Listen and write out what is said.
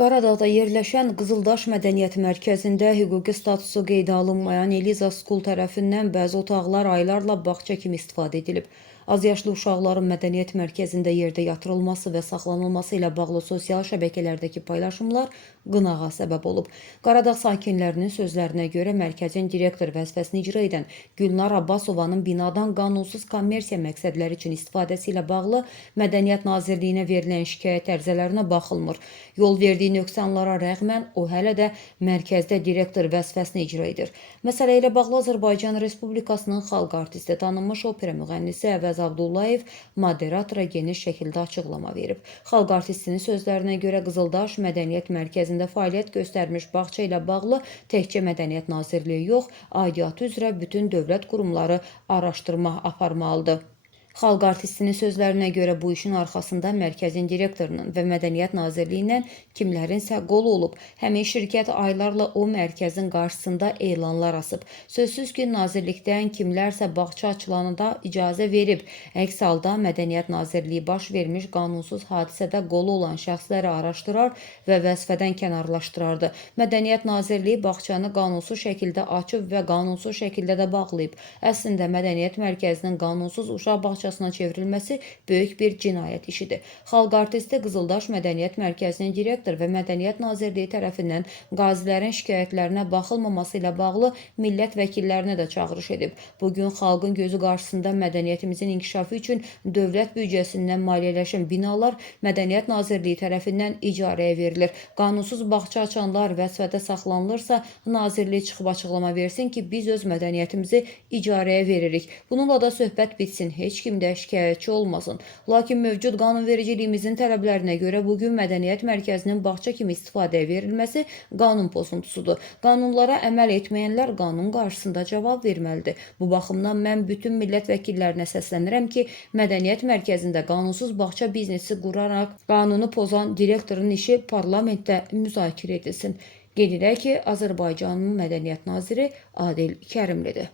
Qaradağda yerləşən Qızıldaş Mədəniyyət Mərkəzində hüquqi statusu qeydə alınmayan Eliza School tərəfindən bəzi otaqlar aylarla bağça kimi istifadə edilib. Azyaşlı uşaqların mədəniyyət mərkəzində yerdə yatırılması və saxlanılması ilə bağlı sosial şəbəkələrdəki paylaşımlar qınağa səbəb olub. Qaradağ sakinlərinin sözlərinə görə mərkəzin direktor vəzifəsini icra edən Gülnar Abbasovanın binadan qanunsuz kommersiya məqsədləri üçün istifadəsi ilə bağlı Mədəniyyət Nazirliyinə verilən şikayət ərizələrinə baxılmır. Yol verdiyi nöqsanlara rəğmən o hələ də mərkəzdə direktor vəzifəsini icra edir. Məsələ ilə bağlı Azərbaycan Respublikasının xalq artisti, tanınmış opera müğənnisi Əvəz Abdullayev moderatora geniş şəkildə açıqlama verib. Xalq artistinin sözlərinə görə Qızıldaş Mədəniyyət Mərkəzində fəaliyyət göstərmiş bağça ilə bağlı təkcə Mədəniyyət Nazirliyi yox, aidiyyatı üzrə bütün dövlət qurumları araşdırma aparmalıdır. Xalq artistinin sözlərinə görə bu işin arxasında mərkəzin direktorunun və Mədəniyyət Nazirliyindən kimlərinsə qolu olub. Həmin şirkət aylarla o mərkəzin qarşısında elanlar asıb. Sözsüz ki, nazirlikdən kimlərsə bağça açılanında icazə verib. Əks halda Mədəniyyət Nazirliyi baş vermiş qanunsuz hadisədə qolu olan şəxsləri araşdırar və vəzifədən kənarlaşdırardı. Mədəniyyət Nazirliyi bağçanı qanunsuz şəkildə açıb və qanunsuz şəkildə də bağlayıb. Əslində Mədəniyyət Mərkəzinin qanunsuz uşaq bağçasına çevrilməsi böyük bir cinayət işidir. Xalq artisti Qızıldaş Mədəniyyət Mərkəzinin direktor və Mədəniyyət Nazirliyi tərəfindən qazilərin şikayətlərinə baxılmaması ilə bağlı millət vəkillərinə də çağırış edib. Bugün xalqın gözü qarşısında mədəniyyətimizin inkişafı üçün dövlət büdcəsindən maliyyələşən binalar Mədəniyyət Nazirliyi tərəfindən icarəyə verilir. Qanunsuz bağça açanlar vəzifədə saxlanılırsa, Nazirliyi çıxıb açıqlama versin ki, biz öz mədəniyyətimizi icarəyə veririk. Bununla da söhbət bitsin. Heç kim də şikayətçi olmasın. Lakin mövcud qanunvericiliyimizin tələblərinə görə bugün Mədəniyyət Mərkəzinin bağça kimi istifadəyə verilməsi qanun pozuntusudur. Qanunlara əməl etməyənlər qanun qarşısında cavab verməlidir. Bu baxımdan mən bütün millət vəkillərinə səslənirəm ki, Mədəniyyət Mərkəzində qanunsuz bağça biznesi quraraq qanunu pozan direktorun işi parlamentdə müzakirə edilsin. Qeyd edək ki, Azərbaycanın Mədəniyyət naziri Adil Kərimlidir.